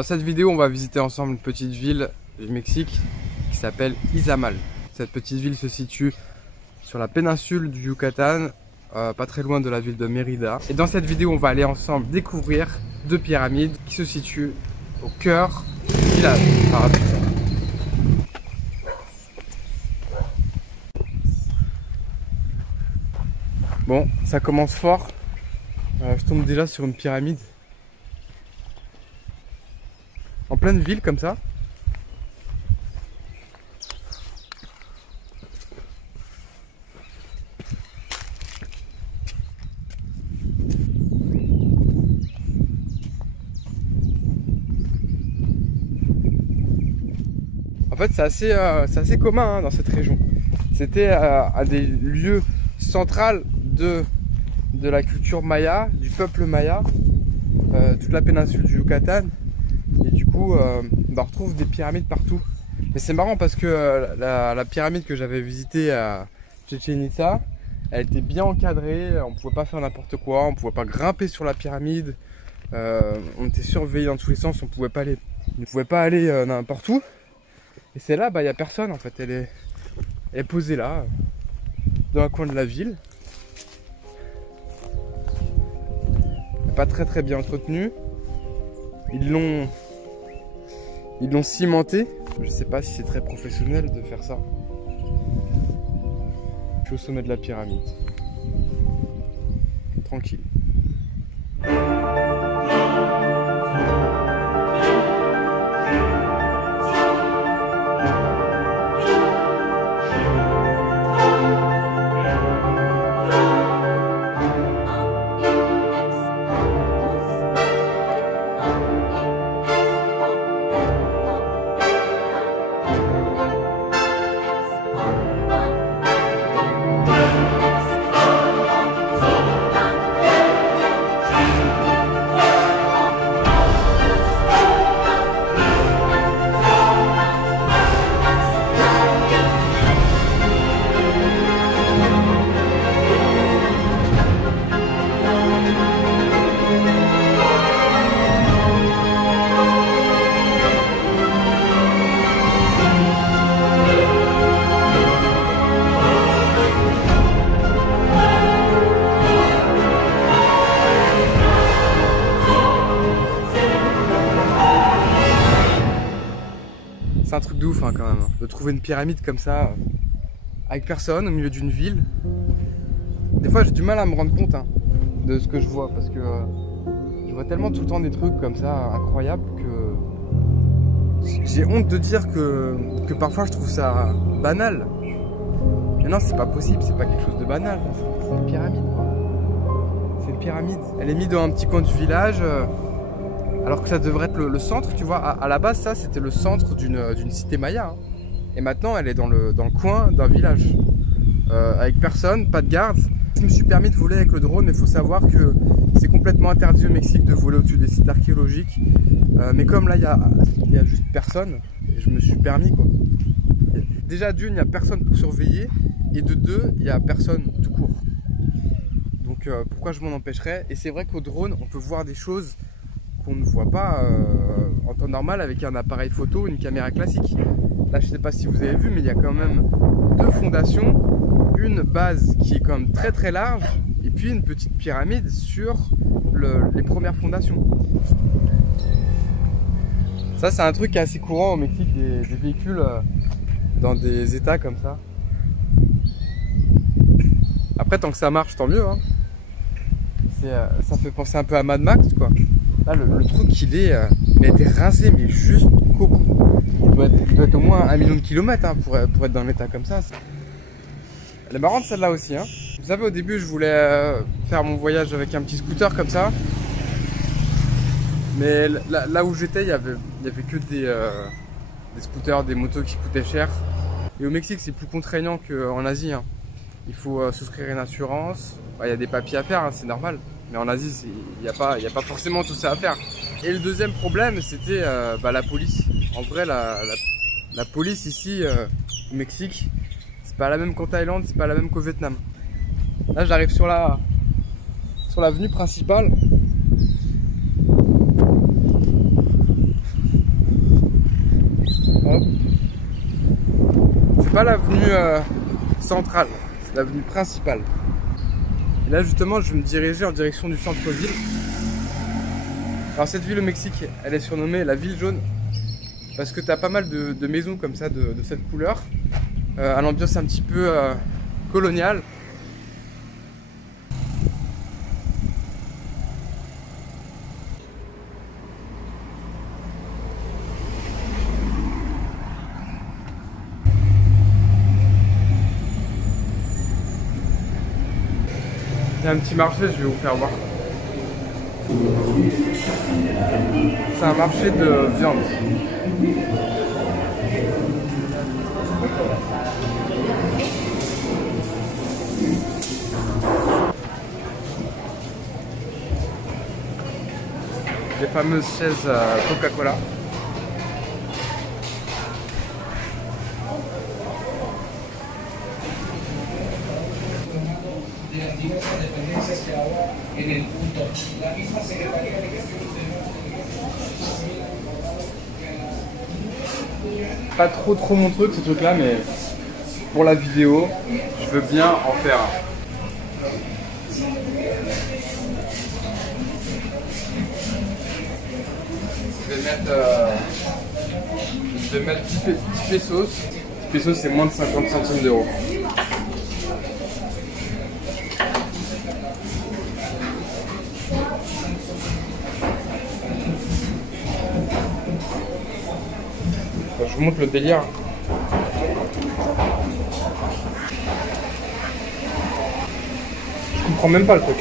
Dans cette vidéo, on va visiter ensemble une petite ville du Mexique qui s'appelle Izamal. Cette petite ville se situe sur la péninsule du Yucatan, pas très loin de la ville de Mérida. Et dans cette vidéo, on va aller ensemble découvrir deux pyramides qui se situent au cœur du village. Bon, ça commence fort. Je tombe déjà sur une pyramide. En pleine ville comme ça. En fait, c'est assez commun dans cette région. C'était un des lieux centraux de la culture maya, du peuple maya, toute la péninsule du Yucatan. Et du coup, on retrouve des pyramides partout. Mais c'est marrant parce que la pyramide que j'avais visitée à Chichén Itzá, elle était bien encadrée, on pouvait pas faire n'importe quoi, on pouvait pas grimper sur la pyramide, on était surveillé dans tous les sens, on ne pouvait pas aller n'importe où. Et c'est là, il n'y a personne en fait, elle est posée là, dans un coin de la ville. Elle n'est pas très bien entretenue. Ils l'ont cimenté. Je sais pas si c'est très professionnel de faire ça. Je suis au sommet de la pyramide. Tranquille. C'est un truc de ouf quand même, de trouver une pyramide comme ça, avec personne, au milieu d'une ville. Des fois j'ai du mal à me rendre compte de ce que je vois, parce que je vois tellement tout le temps des trucs comme ça, incroyables, que j'ai honte de dire que parfois je trouve ça banal. Mais non, c'est pas possible, c'est pas quelque chose de banal, c'est une pyramide quoi. C'est une pyramide, elle est mise dans un petit coin du village. Alors que ça devrait être le centre, tu vois. À la base, ça, c'était le centre d'une cité maya. Et maintenant, elle est dans le coin d'un village. Avec personne, pas de garde. Je me suis permis de voler avec le drone, mais il faut savoir que c'est complètement interdit au Mexique de voler au-dessus des sites archéologiques. Mais comme là, il y a juste personne, je me suis permis, quoi. Déjà, d'une, il n'y a personne pour surveiller. Et de deux, il n'y a personne tout court. Donc, pourquoi je m'en empêcherais? Et c'est vrai qu'au drone, on peut voir des choses qu'on ne voit pas en temps normal avec un appareil photo, une caméra classique. Là, je ne sais pas si vous avez vu, mais il y a quand même deux fondations, une base qui est quand même très large, et puis une petite pyramide sur les premières fondations. Ça, c'est un truc qui est assez courant au Mexique, des véhicules dans des états comme ça. Après, tant que ça marche, tant mieux. Ça fait penser un peu à Mad Max, quoi. Là, le truc, il a été rincé, mais juste qu'au bout. Il doit être au moins 1 million de kilomètres pour être dans l'état comme ça. Elle est marrante celle-là aussi. Vous savez, au début, je voulais faire mon voyage avec un petit scooter comme ça. Mais là où j'étais, il y avait que des scooters, des motos qui coûtaient cher. Et au Mexique, c'est plus contraignant qu'en Asie. Il faut souscrire une assurance. Il y a des papiers à faire, c'est normal. Mais en Asie, il n'y a pas forcément tout ça à faire. Et le deuxième problème, c'était la police. En vrai, la police ici, au Mexique, c'est pas la même qu'en Thaïlande, c'est pas la même qu'au Vietnam. Là, j'arrive sur l'avenue principale. maison. C'est pas l'avenue centrale, c'est l'avenue principale. Et là justement je vais me diriger en direction du centre-ville. Alors cette ville au Mexique, elle est surnommée la ville jaune parce que tu as pas mal de maisons comme ça de cette couleur, à l'ambiance un petit peu coloniale. Il y a un petit marché, je vais vous faire voir. C'est un marché de viande. Les fameuses chaises Coca-Cola. Pas trop mon truc ce truc là, mais pour la vidéo je veux bien en faire un. Je vais mettre 10 pesos. 10 pesos c'est moins de 50 centimes d'euros. Je vous montre le délire. Je comprends même pas le truc.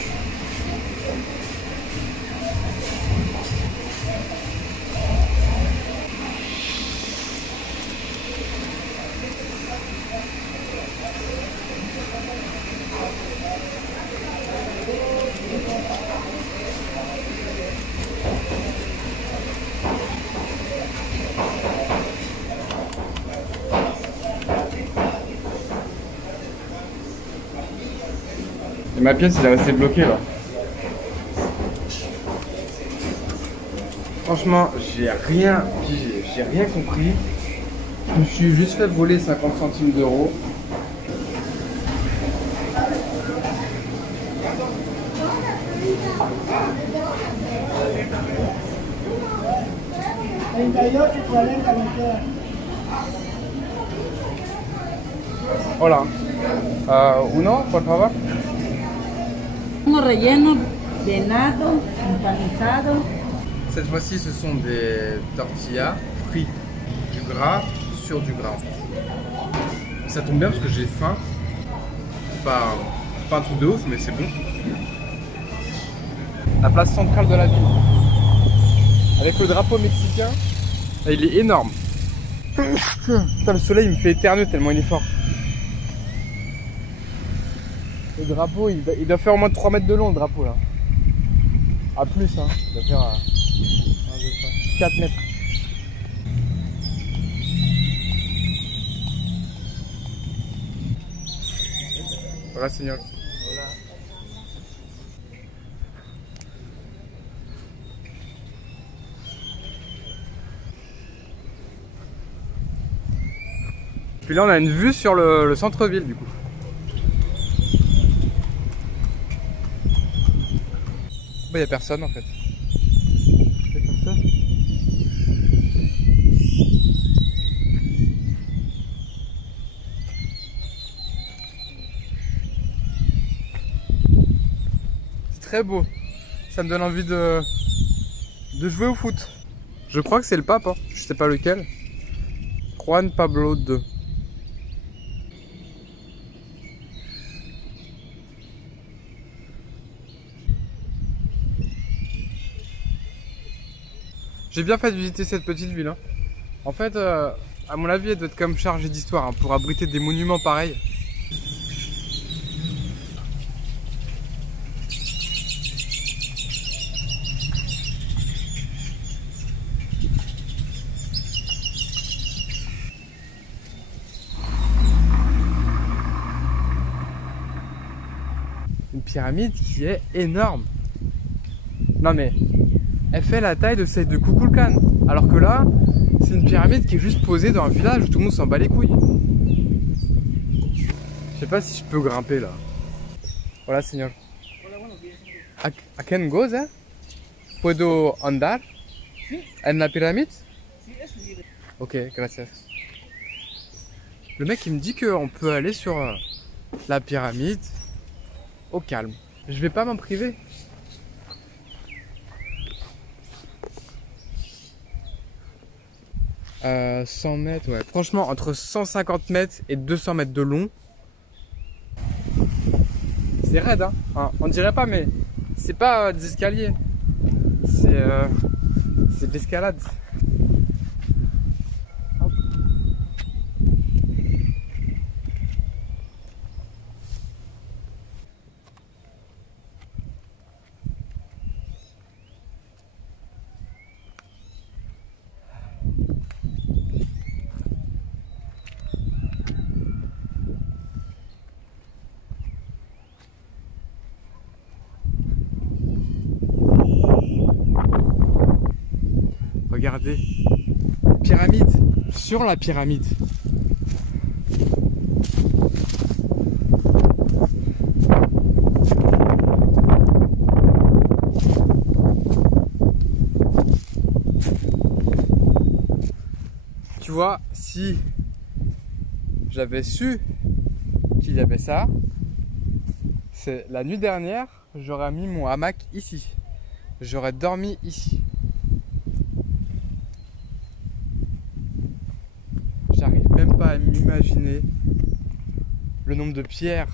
Et ma pièce, elle est restée bloquée là. Franchement, j'ai rien pigé, j'ai rien compris. Je me suis juste fait voler 50 centimes d'euros. Hola. Uno, por favor. Uno relleno, venado, empanizado. Cette fois-ci, ce sont des tortillas frites, du gras sur du gras. Ça tombe bien parce que j'ai faim. Pas un truc de ouf, mais c'est bon. La place centrale de la ville, avec le drapeau mexicain, il est énorme. Putain, le soleil il me fait éternuer tellement il est fort. Le drapeau, il doit faire au moins 3 mètres de long, le drapeau là. À plus, hein. Il doit faire 1, 2, 3, 4 mètres. Voilà, signal. Voilà. Puis là, on a une vue sur le centre-ville, du coup. Bah, y a personne en fait. Y a personne. C'est très beau. Ça me donne envie de jouer au foot. Je crois que c'est le pape, hein. Je sais pas lequel. Juan Pablo II. J'ai bien fait de visiter cette petite ville. Hein. En fait, à mon avis, elle doit être quand même chargée d'histoire hein, pour abriter des monuments pareils. Une pyramide qui est énorme. Non mais... elle fait la taille de celle de Kukulkan. Alors que là, C'est une pyramide qui est juste posée dans un village où tout le monde s'en bat les couilles. Je sais pas si je peux grimper là. Voilà, señor. ¿A quién goza? ¿Puedo andar en la pyramide? Ok, gracias. Le mec il me dit qu'on peut aller sur la pyramide au calme. Je vais pas m'en priver. « 100 mètres, ouais. Franchement, entre 150 mètres et 200 mètres de long. C'est raide, hein. On dirait pas, mais c'est pas des escaliers. C'est de l'escalade. Regardez, pyramide, sur la pyramide. Tu vois, si j'avais su qu'il y avait ça, c'est la nuit dernière, j'aurais mis mon hamac ici. J'aurais dormi ici. J'arrive même pas à m'imaginer le nombre de pierres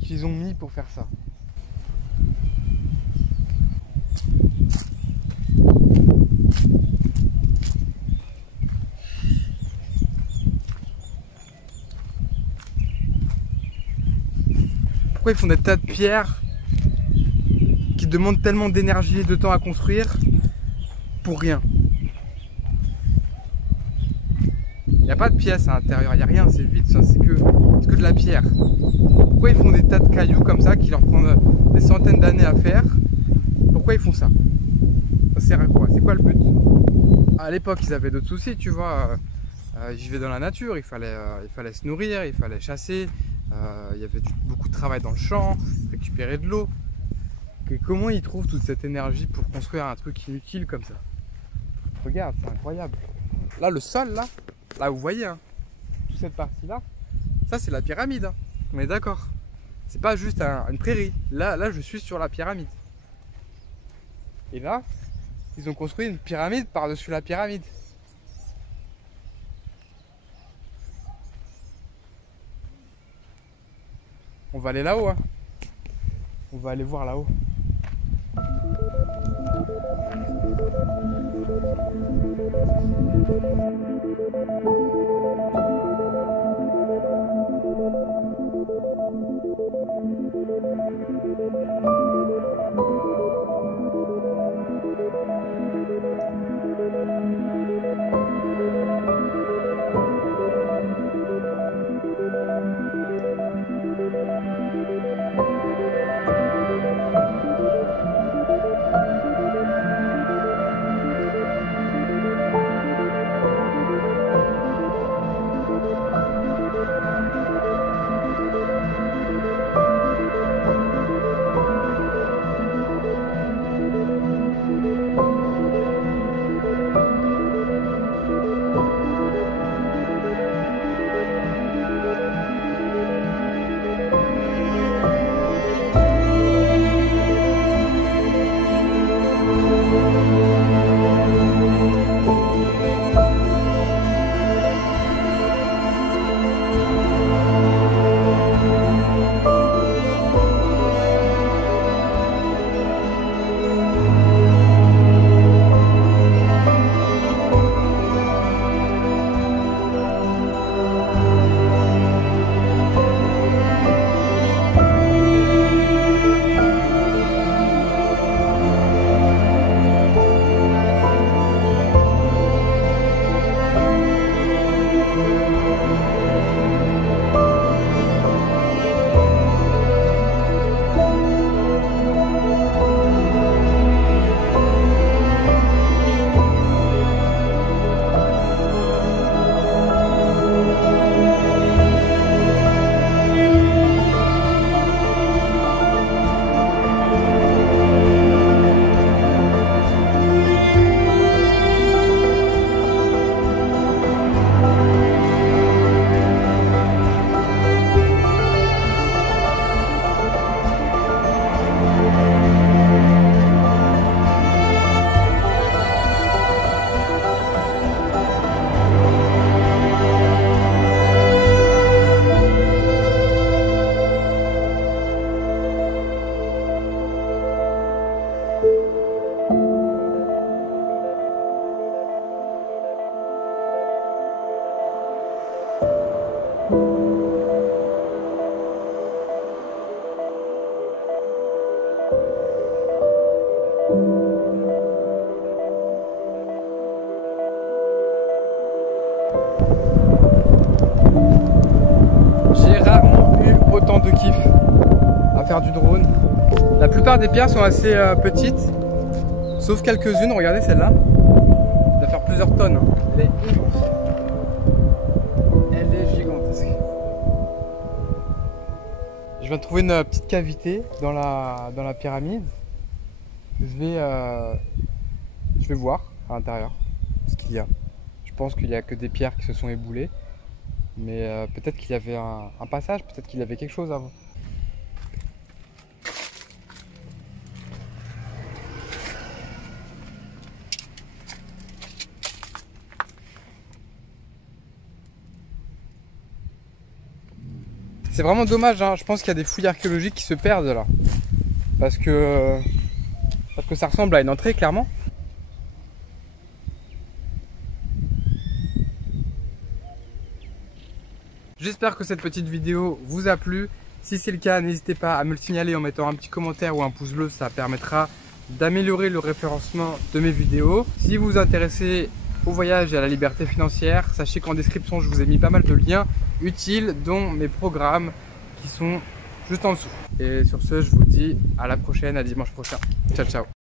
qu'ils ont mis pour faire ça. Pourquoi ils font des tas de pierres qui demandent tellement d'énergie et de temps à construire pour rien? Il n'y a pas de pièces à l'intérieur, il n'y a rien, c'est vide, c'est que de la pierre. Pourquoi ils font des tas de cailloux comme ça qui leur prennent des centaines d'années à faire? Pourquoi ils font ça? Ça sert à quoi? C'est quoi le but? À l'époque, ils avaient d'autres soucis, tu vois. Ils vivaient dans la nature, il fallait se nourrir, il fallait chasser. Il y avait beaucoup de travail dans le champ, récupérer de l'eau. Comment ils trouvent toute cette énergie pour construire un truc inutile comme ça? Regarde, c'est incroyable. Là, le sol, là vous voyez, hein, toute cette partie-là, ça c'est la pyramide. Hein. On est d'accord. C'est pas juste une prairie. Là, je suis sur la pyramide. Et là, ils ont construit une pyramide par-dessus la pyramide. On va aller là-haut, hein. On va aller voir là-haut. faire du drone. La plupart des pierres sont assez petites, sauf quelques-unes. Regardez celle-là. Elle doit faire plusieurs tonnes. Hein. Elle est immense. Elle est gigantesque. Je viens de trouver une petite cavité dans la pyramide. Je vais voir à l'intérieur ce qu'il y a. Je pense qu'il n'y a que des pierres qui se sont éboulées. Mais peut-être qu'il y avait un passage, peut-être qu'il y avait quelque chose avant. C'est vraiment dommage, hein. Je pense qu'il y a des fouilles archéologiques qui se perdent là. Parce que ça ressemble à une entrée, clairement. J'espère que cette petite vidéo vous a plu. Si c'est le cas, n'hésitez pas à me le signaler en mettant un petit commentaire ou un pouce bleu. Ça permettra d'améliorer le référencement de mes vidéos. Si vous vous intéressez au voyage et à la liberté financière, sachez qu'en description, je vous ai mis pas mal de liens utiles, dont mes programmes qui sont juste en dessous. Et sur ce, je vous dis à la prochaine, à dimanche prochain. Ciao, ciao.